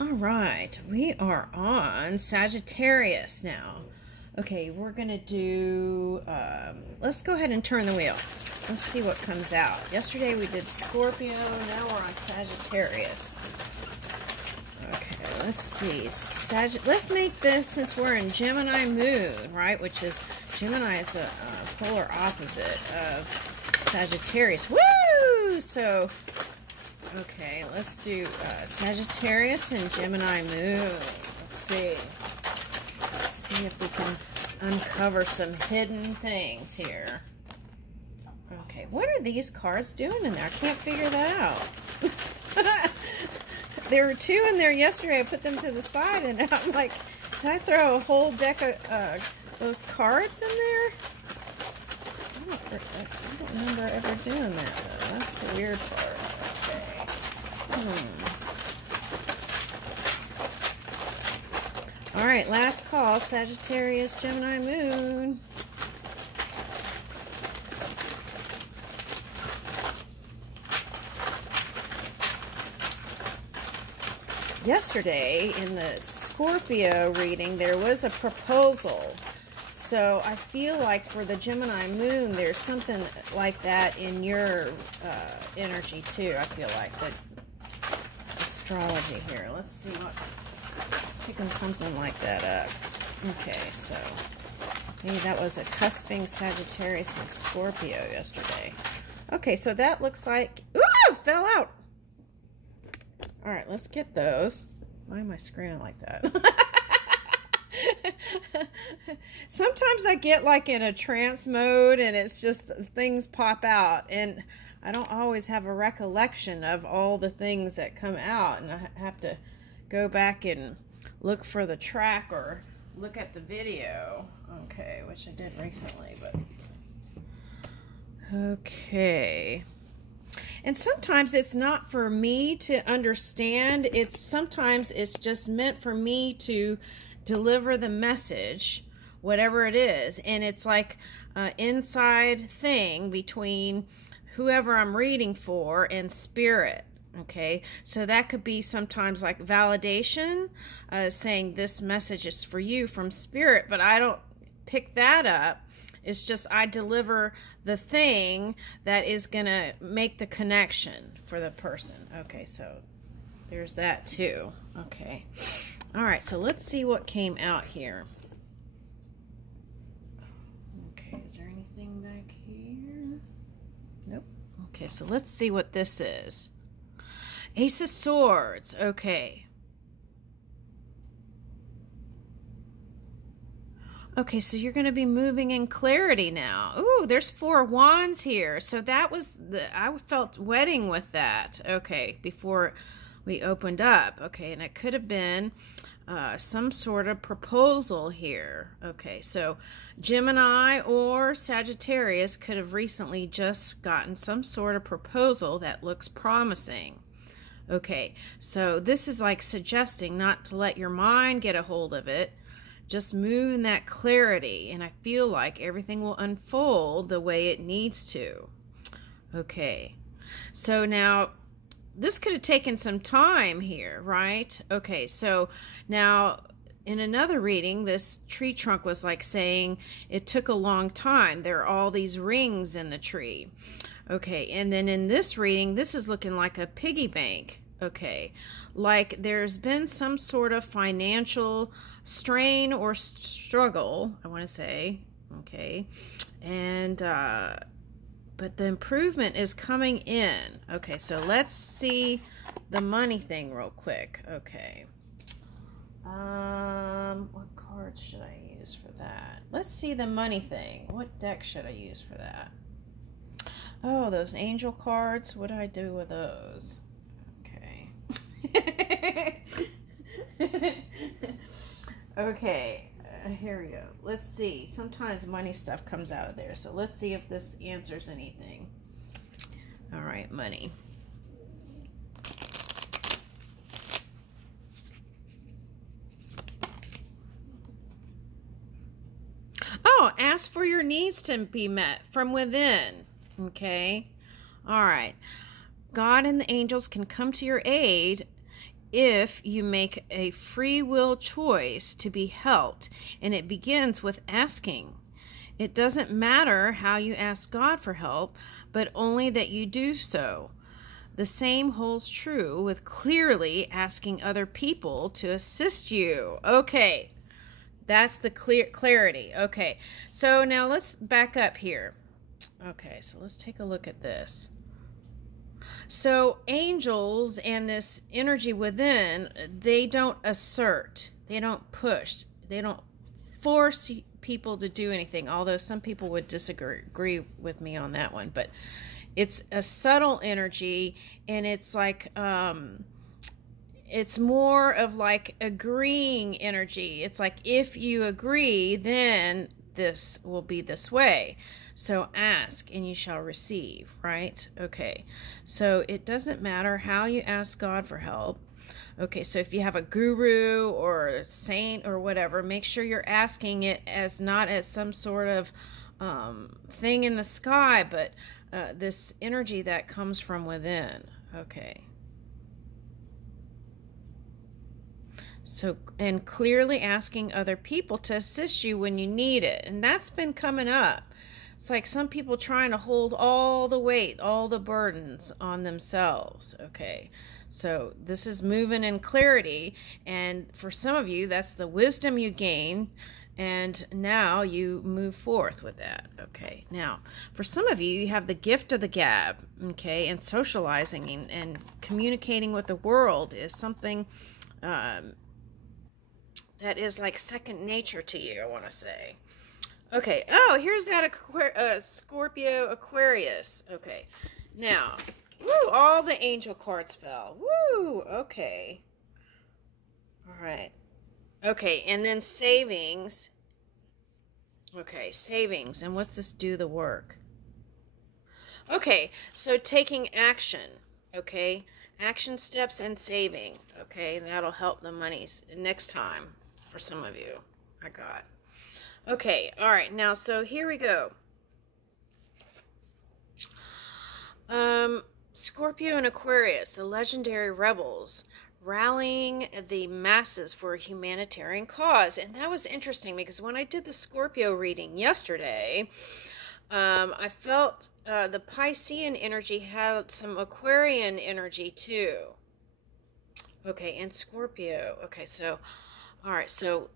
All right, we are on Sagittarius now. Okay, we're going to do, let's go ahead and turn the wheel. Let's see what comes out. Yesterday we did Scorpio, now we're on Sagittarius. Okay, let's see. Let's make this, since we're in Gemini moon, right? Which is, Gemini is a polar opposite of Sagittarius. Woo! So, okay, let's do Sagittarius and Gemini moon. Let's see. Let's see if we can uncover some hidden things here. Okay, what are these cards doing in there? I can't figure that out. There were two in there yesterday. I put them to the side, and I'm like, did I throw a whole deck of those cards in there? I don't remember ever doing that, though. That's the weird part. Okay. All right, last call, Sagittarius, Gemini moon. Yesterday in the Scorpio reading, there was a proposal. So I feel like for the Gemini moon, there's something like that in your energy too. I feel like the astrology here. Let's see what, picking something like that up. Okay, so maybe that was a cusping Sagittarius and Scorpio yesterday. Okay, so that looks like, ooh, fell out. All right, let's get those. Why am I screaming like that? Sometimes I get like in a trance mode and it's just things pop out and I don't always have a recollection of all the things that come out, and I have to go back and look for the track or look at the video. Okay, which I did recently, but okay. And sometimes it's not for me to understand. Sometimes it's just meant for me to deliver the message, whatever it is. And it's like an inside thing between whoever I'm reading for and spirit. Okay, so that could be sometimes like validation, saying this message is for you from spirit, but I don't pick that up. It's just I deliver the thing that is going to make the connection for the person. Okay, so there's that too. Okay. All right, so let's see what came out here. Okay, is there anything back here? Nope. Okay, so let's see what this is. Ace of Swords. Okay. Okay, so you're going to be moving in clarity now. Ooh, there's 4 wands here. So that was I felt wedding with that. Okay, before we opened up. Okay, and it could have been some sort of proposal here. Okay, so Gemini or Sagittarius could have recently just gotten some sort of proposal that looks promising. Okay, so this is like suggesting not to let your mind get a hold of it. Just move in that clarity, and I feel like everything will unfold the way it needs to. Okay, so now this could have taken some time here, right? Okay, so now in another reading, this tree trunk was like saying it took a long time. There are all these rings in the tree. Okay, and then in this reading, this is looking like a piggy bank. Okay, like there's been some sort of financial strain or struggle, I want to say. Okay, and but the improvement is coming in. Okay, so let's see the money thing real quick. Okay, what cards should I use for that? Let's see the money thing. What deck should I use for that? Oh, those angel cards. What do I do with those? Okay, here we go. Let's see. Sometimes money stuff comes out of there. So let's see if this answers anything. All right, money. Oh, ask for your needs to be met from within. Okay. All right. God and the angels can come to your aid if you make a free will choice to be helped, and it begins with asking. It doesn't matter how you ask God for help, but only that you do so. The same holds true with clearly asking other people to assist you. Okay, that's the clarity. Okay, so now let's back up here. Okay, so let's take a look at this. So angels and this energy within, they don't assert, they don't push, they don't force people to do anything, although some people would disagree with me on that one. But it's a subtle energy, and it's like it's more of like agreeing energy. It's like, if you agree, then this will be this way. So ask and you shall receive, right? Okay, so it doesn't matter how you ask God for help. Okay, so if you have a guru or a saint or whatever, make sure you're asking it as not as some sort of thing in the sky, but this energy that comes from within. Okay. So, and clearly asking other people to assist you when you need it. And that's been coming up. It's like some people trying to hold all the weight, all the burdens on themselves. Okay, so this is moving in clarity, and for some of you, that's the wisdom you gain, and now you move forth with that. Okay, now for some of you, you have the gift of the gab. Okay, and socializing and communicating with the world is something that is like second nature to you, I want to say. Okay, oh, here's that Scorpio Aquarius. Okay, now, woo, all the angel cards fell. Woo, okay. All right. Okay, and then savings. Okay, savings. And what's this do the work? Okay, so taking action. Okay, action steps and saving. Okay, that'll help the monies next time for some of you. I got. Okay, all right, now, so here we go. Scorpio and Aquarius, the legendary rebels, rallying the masses for a humanitarian cause. And that was interesting because when I did the Scorpio reading yesterday, I felt the Piscean energy had some Aquarian energy too. Okay, and Scorpio. Okay, so, all right, so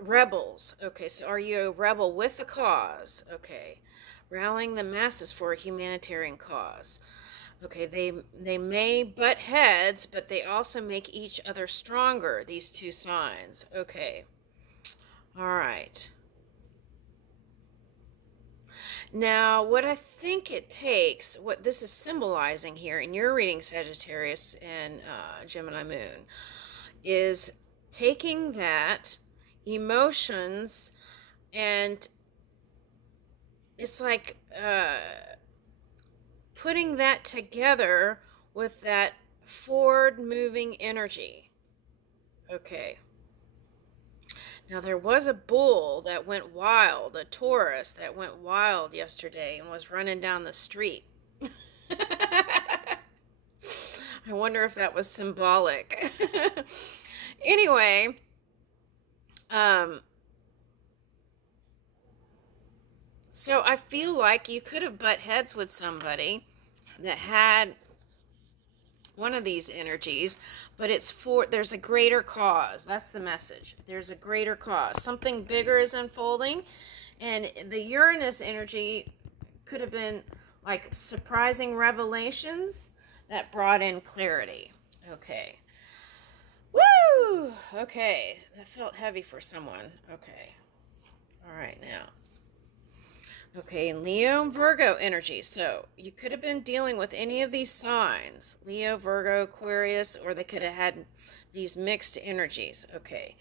rebels. Okay, so are you a rebel with a cause? Okay, rallying the masses for a humanitarian cause. Okay, they may butt heads, but they also make each other stronger, these two signs. Okay, all right. Now, what I think it takes, what this is symbolizing here in your reading, Sagittarius and Gemini Moon, is taking that emotions, and it's like putting that together with that forward moving energy. Okay, now there was a bull that went wild, a Taurus that went wild yesterday and was running down the street. I wonder if that was symbolic. Anyway, so I feel like you could have butt heads with somebody that had one of these energies, but it's for, there's a greater cause. That's the message. There's a greater cause. Something bigger is unfolding, and the Uranus energy could have been like surprising revelations that brought in clarity. Okay. Woo! Okay, that felt heavy for someone. Okay. All right, now. Okay, Leo and Virgo energy. So you could have been dealing with any of these signs. Leo, Virgo, Aquarius, or they could have had these mixed energies. Okay.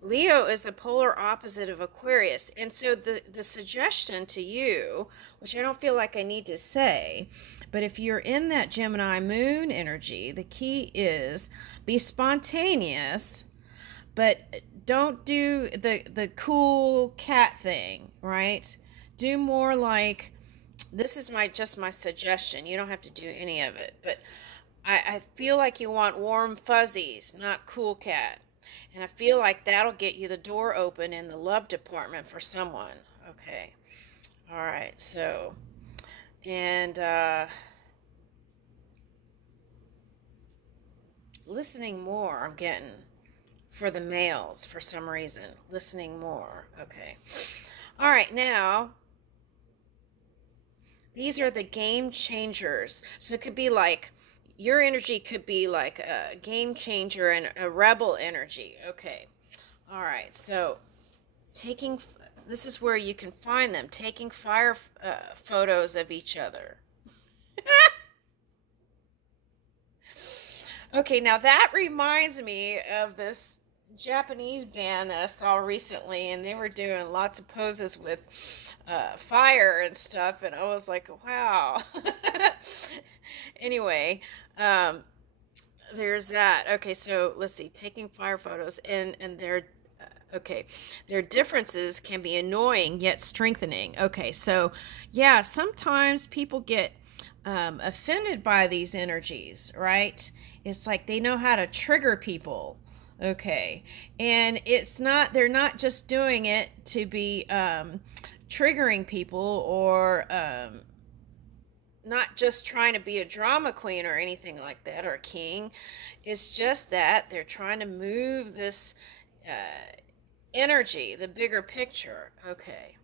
Leo is a polar opposite of Aquarius. And so the suggestion to you, which I don't feel like I need to say, but if you're in that Gemini moon energy, the key is be spontaneous, but don't do the cool cat thing, right? Do more like, this is just my suggestion. You don't have to do any of it, but I feel like you want warm fuzzies, not cool cat. And I feel like that'll get you the door open in the love department for someone. Okay. All right. So, and listening more, I'm getting for the males for some reason. Listening more. Okay. All right. Now, these are the game changers. So it could be like, your energy could be like a game changer and a rebel energy. Okay. All right. So this is where you can find them, taking fire photos of each other. Okay, now that reminds me of this Japanese band that I saw recently, and they were doing lots of poses with fire and stuff, and I was like, wow. Anyway, there's that. Okay, so let's see, taking fire photos, and okay, their differences can be annoying yet strengthening. Okay, so yeah, sometimes people get offended by these energies, right? It's like they know how to trigger people. Okay, and they're not just doing it to be triggering people, or not just trying to be a drama queen or anything like that, or a king. It's just that they're trying to move this energy, the bigger picture. Okay,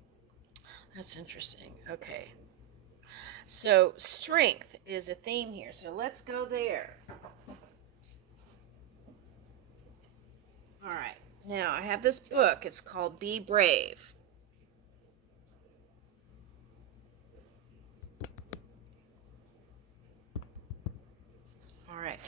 that's interesting. Okay, so strength is a theme here, so let's go there. All right, now I have this book. It's called Be Brave. All right.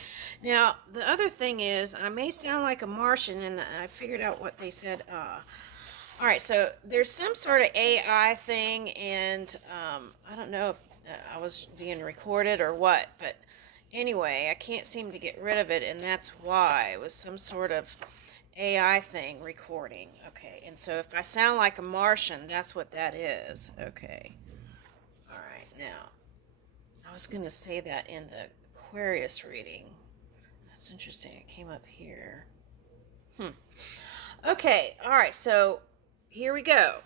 Now, the other thing is, I may sound like a Martian, and I figured out what they said. All right, so there's some sort of AI thing, and I don't know if I was being recorded or what, but anyway, I can't seem to get rid of it, and that's why. It was some sort of AI thing recording. Okay, and so if I sound like a Martian, that's what that is. Okay. All right, now, I was going to say that in the Aquarius reading. That's interesting. It came up here. Okay, all right, so here we go.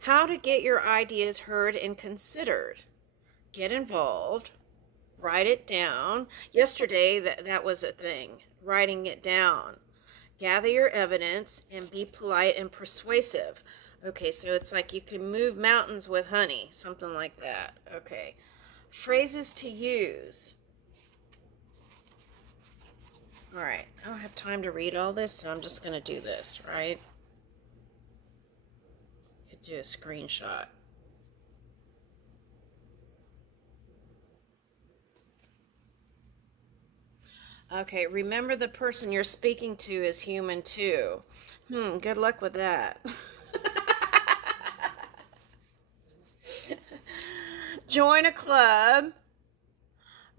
How to get your ideas heard and considered. Get involved. Write it down. Yesterday, that was a thing. Writing it down. Gather your evidence and be polite and persuasive. Okay, so it's like you can move mountains with honey, something like that. Okay. Phrases to use. All right, I don't have time to read all this, so I'm just going to do this, right? Could do a screenshot. Okay, remember the person you're speaking to is human too. Good luck with that. Join a club.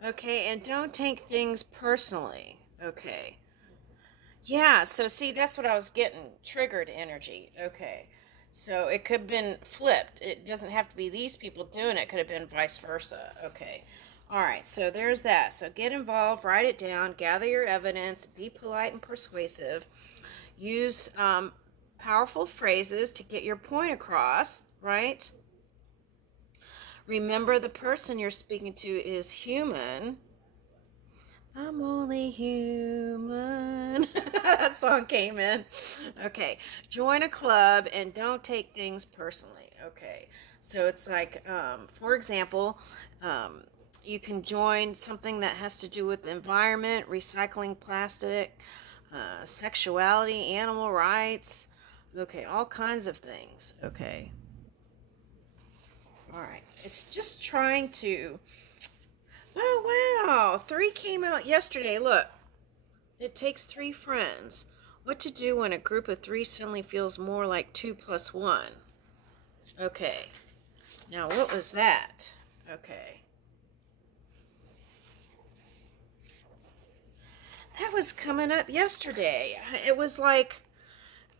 Okay, and don't take things personally. Okay. Yeah, so see, that's what I was getting. Triggered energy. Okay. So it could have been flipped. It doesn't have to be these people doing it. It could have been vice versa. Okay. All right, so there's that. So get involved, write it down, gather your evidence, be polite and persuasive. Use powerful phrases to get your point across, right? Remember the person you're speaking to is human. I'm only human. That song came in. Okay. Join a club and don't take things personally. Okay. So it's like, for example, you can join something that has to do with the environment, recycling plastic, sexuality, animal rights. Okay. All kinds of things. Okay. All right. It's just trying to... Oh, wow. 3 came out yesterday. Look. It takes 3 friends. What to do when a group of 3 suddenly feels more like 2 + 1. Okay. Now, what was that? Okay. That was coming up yesterday. It was like...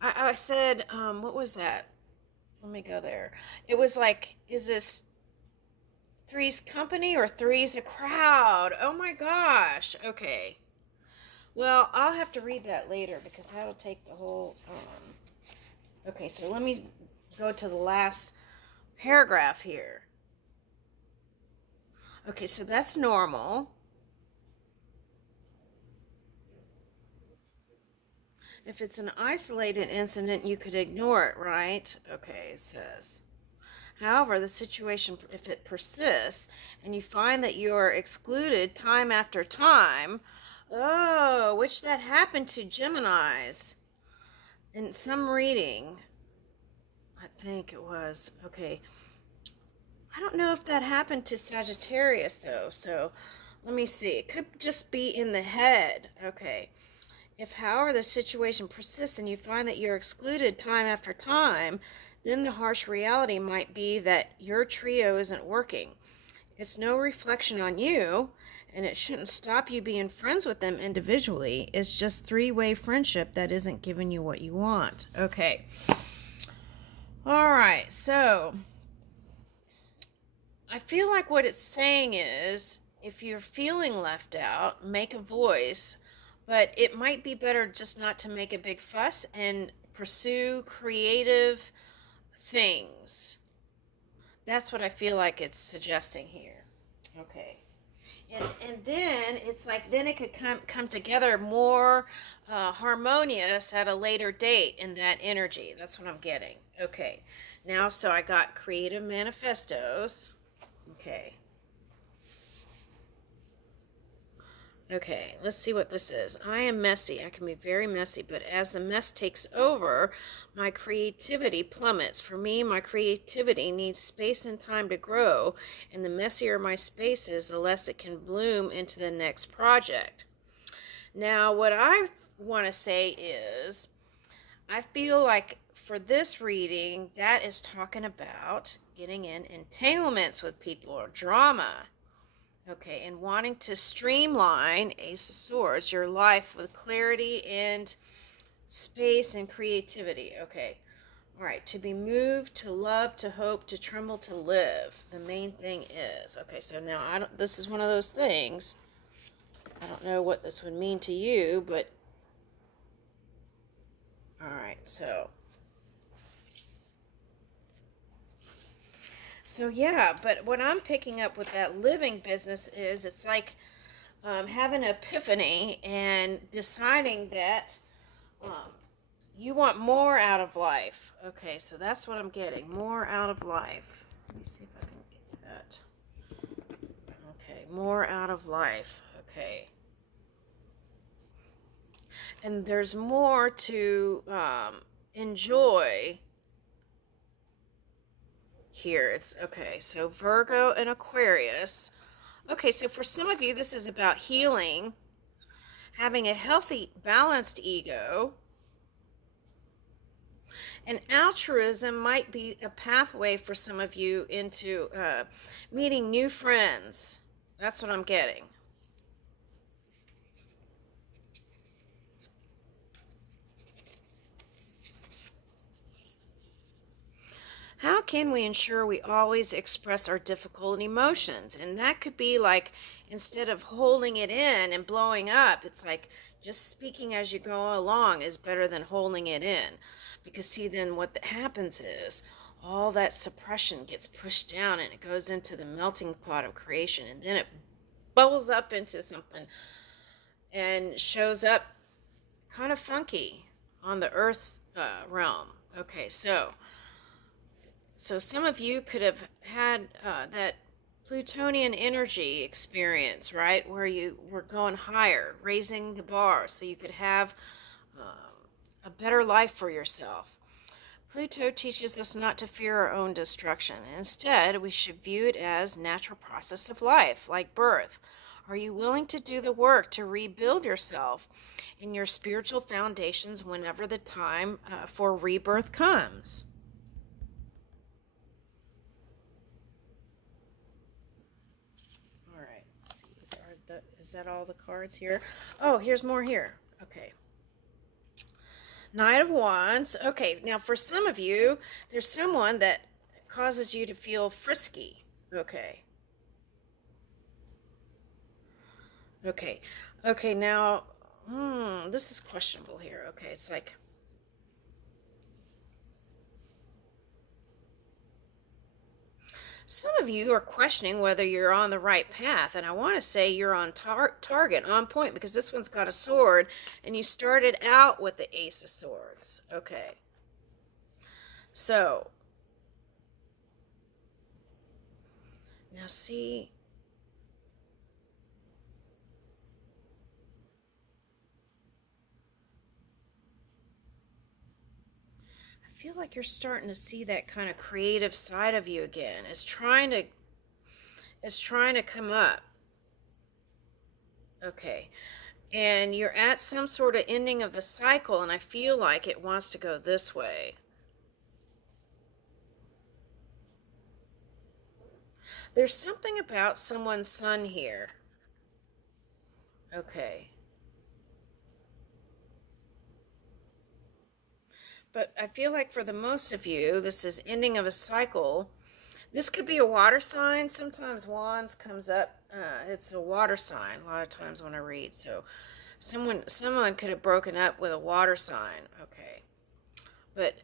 I said, what was that? Let me go there. It was like, is this Three's company or three's a crowd. Oh my gosh. Okay. Well, I'll have to read that later because that'll take the whole... Okay, so let me go to the last paragraph here. Okay, so that's normal. If it's an isolated incident, you could ignore it, right? Okay, it says. However, the situation, if it persists and you find that you are excluded time after time, oh, which that happened to Geminis in some reading, I think it was, okay. I don't know if that happened to Sagittarius though, so let me see. It could just be in the head, okay. If, however, the situation persists and you find that you're excluded time after time, then the harsh reality might be that your trio isn't working. It's no reflection on you, and it shouldn't stop you being friends with them individually. It's just three-way friendship that isn't giving you what you want. Okay. All right, so I feel like what it's saying is if you're feeling left out, make a voice. But it might be better just not to make a big fuss and pursue creative things. That's what I feel like it's suggesting here. Okay. And then it's like then it could come together more harmonious at a later date in that energy. That's what I'm getting. Okay. Now, so I got creative manifestos. Okay. Okay, let's see what this is. I am messy. I can be very messy, but as the mess takes over, my creativity plummets. For me, my creativity needs space and time to grow, and the messier my space is, the less it can bloom into the next project. Now, what I want to say is, I feel like for this reading, that is talking about getting in entanglements with people or drama. Okay, and wanting to streamline, Ace of Swords, your life with clarity and space and creativity. Okay, all right, to be moved, to love, to hope, to tremble, to live. The main thing is, okay, so now this is one of those things. I don't know what this would mean to you, but, all right, so yeah, but what I'm picking up with that living business is it's like having an epiphany and deciding that you want more out of life. Okay, so that's what I'm getting, more out of life. Let me see if I can get that. Okay, more out of life. Okay. And there's more to enjoy here. It's okay, so Virgo and Aquarius. Okay, so for some of you, this is about healing, having a healthy, balanced ego. And altruism might be a pathway for some of you into meeting new friends. That's what I'm getting. How can we ensure we always express our difficult emotions? And that could be like, instead of holding it in and blowing up, it's like just speaking as you go along is better than holding it in. Because see, then what happens is all that suppression gets pushed down and it goes into the melting pot of creation. And then it bubbles up into something and shows up kind of funky on the earth realm. Okay, so some of you could have had that Plutonian energy experience, right? Where you were going higher, raising the bar so you could have a better life for yourself. Pluto teaches us not to fear our own destruction. Instead, we should view it as a natural process of life, like birth. Are you willing to do the work to rebuild yourself in your spiritual foundations whenever the time for rebirth comes? Is that all the cards here? Oh, here's more here. Okay. Knight of Wands. Okay, now for some of you, there's someone that causes you to feel frisky. Okay. Okay. Okay, now, this is questionable here. Okay, it's like, some of you are questioning whether you're on the right path, and I want to say you're on target, on point, because this one's got a sword, and you started out with the Ace of Swords. Okay. So, now see, I feel like you're starting to see that kind of creative side of you again. It's trying to come up. Okay. And you're at some sort of ending of the cycle, and I feel like it wants to go this way. There's something about someone's sun here. Okay. But I feel like for the most of you, this is ending of a cycle. This could be a water sign. Sometimes wands comes up. It's a water sign a lot of times when I read. So someone could have broken up with a water sign. Okay. But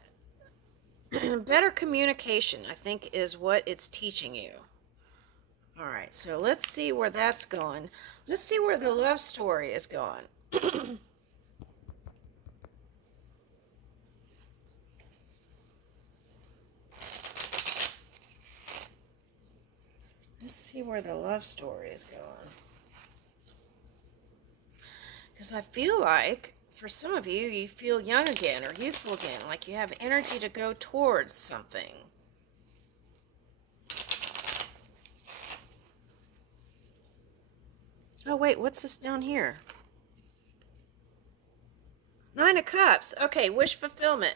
better communication, I think, is what it's teaching you. All right, so let's see where that's going. Let's see where the love story is going. Let's see where the love story is going. Because I feel like, for some of you, you feel young again or youthful again, like you have energy to go towards something. Oh, wait, what's this down here? Nine of Cups. Okay, wish fulfillment.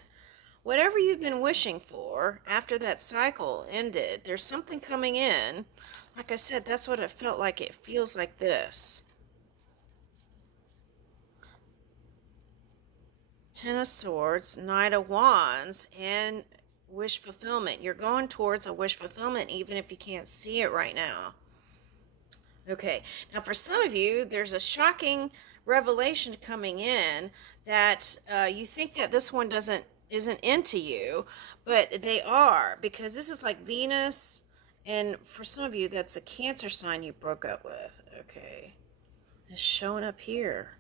Whatever you've been wishing for after that cycle ended, there's something coming in. Like I said, that's what it felt like. It feels like this. Ten of Swords, Knight of Wands, and wish fulfillment. You're going towards a wish fulfillment even if you can't see it right now. Okay, now for some of you, there's a shocking revelation coming in that you think that this one isn't into you, but they are, because this is like Venus, and for some of you, that's a Cancer sign you broke up with. Okay, it's showing up here.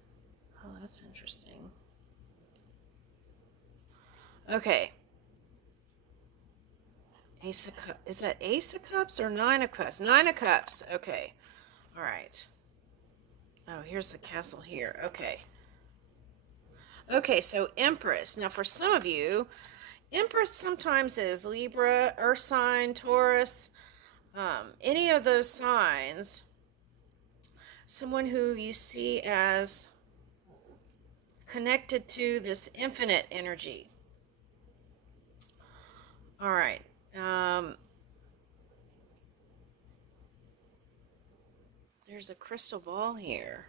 Oh, that's interesting. Okay. Ace of Cups. Is that Ace of Cups or Nine of Cups? Nine of Cups. Okay. All right. Oh, here's the castle here. Okay. Okay, so Empress. Now, for some of you, Empress sometimes is Libra, Earth sign, Taurus, any of those signs. Someone who you see as connected to this infinite energy. All right. There's a crystal ball here.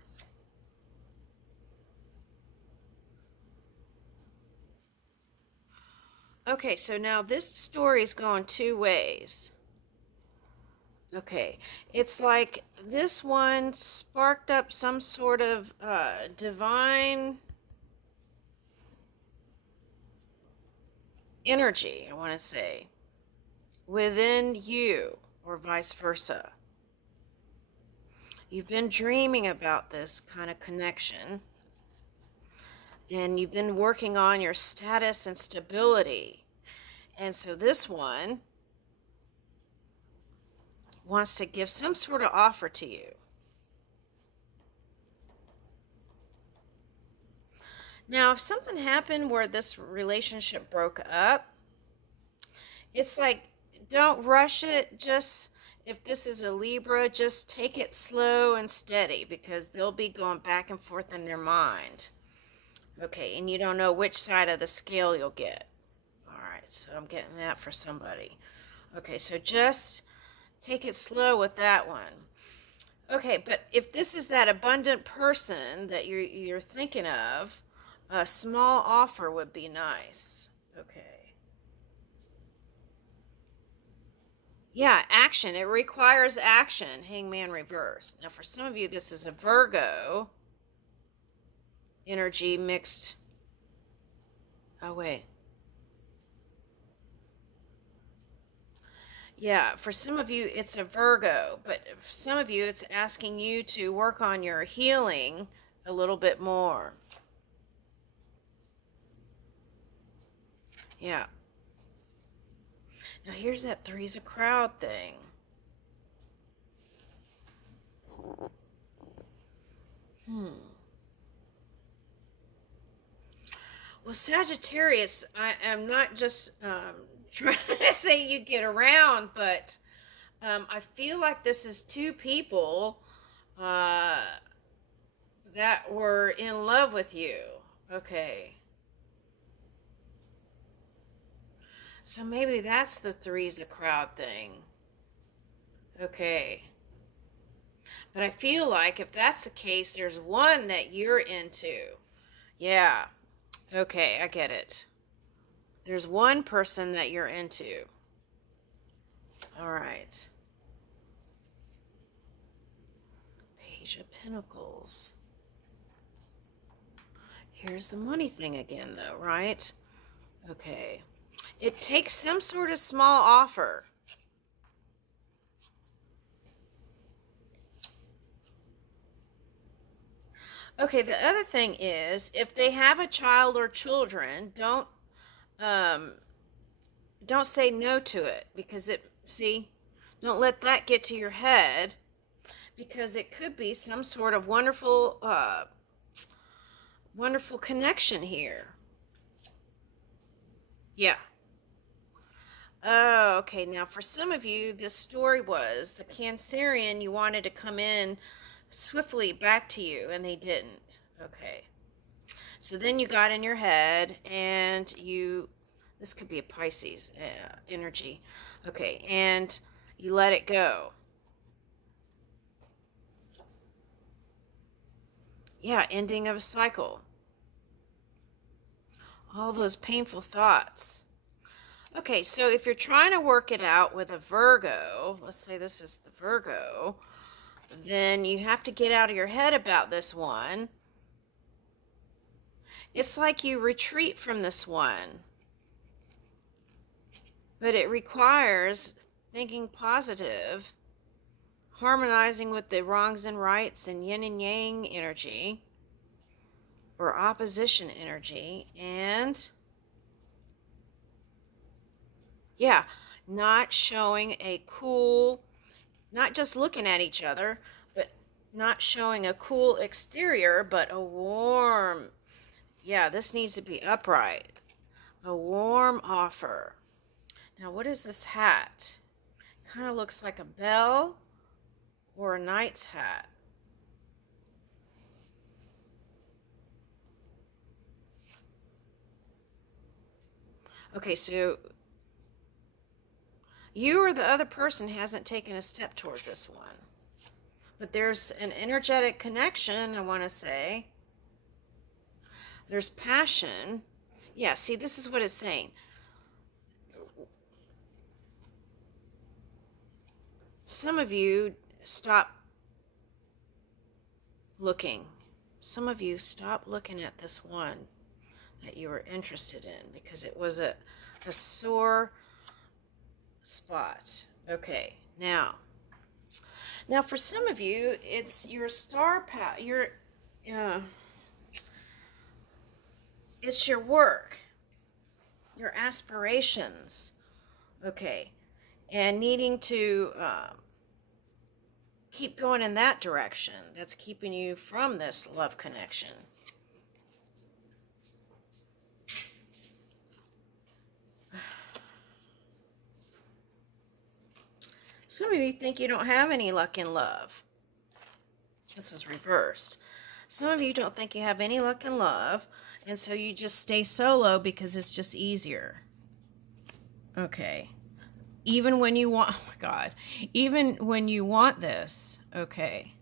Okay, so now this story's going two ways. Okay, it's like this one sparked up some sort of divine energy, I want to say, within you, or vice versa. You've been dreaming about this kind of connection, and you've been working on your status and stability. And so this one wants to give some sort of offer to you. Now, if something happened where this relationship broke up, it's like, don't rush it. Just, if this is a Libra, just take it slow and steady, because they'll be going back and forth in their mind. Okay, and you don't know which side of the scale you'll get. All right, so I'm getting that for somebody. Okay, so just take it slow with that one. Okay, but if this is that abundant person that you're thinking of, a small offer would be nice. Okay. Yeah, action. It requires action. Hangman reverse. Now, for some of you, this is a Virgo energy mixed. Oh, wait. Yeah, for some of you, it's a Virgo, but for some of you, it's asking you to work on your healing a little bit more. Yeah. Now, here's that three's a crowd thing. Well, Sagittarius, I am not just trying to say you get around, but I feel like this is two people that were in love with you. Okay. So maybe that's the three's a crowd thing. Okay. But I feel like if that's the case, there's one that you're into. Yeah. Okay, I get it. There's one person that you're into. All right. Page of Pentacles. Here's the money thing again, though, right? Okay. It takes some sort of small offer. Okay, the other thing is, if they have a child or children, don't say no to it, because don't let that get to your head, because it could be some sort of wonderful connection here. Yeah. Oh, okay. Now, for some of you, this story was the Cancerian, you wanted to come in swiftly back to you, and they didn't. Okay. So then you got in your head, and this could be a Pisces energy. Okay, and you let it go. Yeah, ending of a cycle. All those painful thoughts. Okay, so if you're trying to work it out with a Virgo, let's say this is the Virgo, then you have to get out of your head about this one. It's like you retreat from this one. But it requires thinking positive, harmonizing with the wrongs and rights and yin and yang energy, or opposition energy, and yeah, not showing a cool, not just looking at each other, but not showing a cool exterior, but a warm, yeah, this needs to be upright, a warm offer. Now, what is this hat? Kind of looks like a bell or a knight's hat. Okay, so you or the other person hasn't taken a step towards this one. But there's an energetic connection, I want to say. There's passion. Yeah, see, this is what it's saying. Some of you stop looking. Some of you stop looking at this one that you were interested in because it was a sore spot. Okay, now for some of you, it's your star power. It's your work, your aspirations. Okay, and needing to keep going in that direction. That's keeping you from this love connection. Some of you think you don't have any luck in love. This was reversed. Some of you don't think you have any luck in love, and so you just stay solo because it's just easier. Okay. Even when you want, oh my God, even when you want this, okay.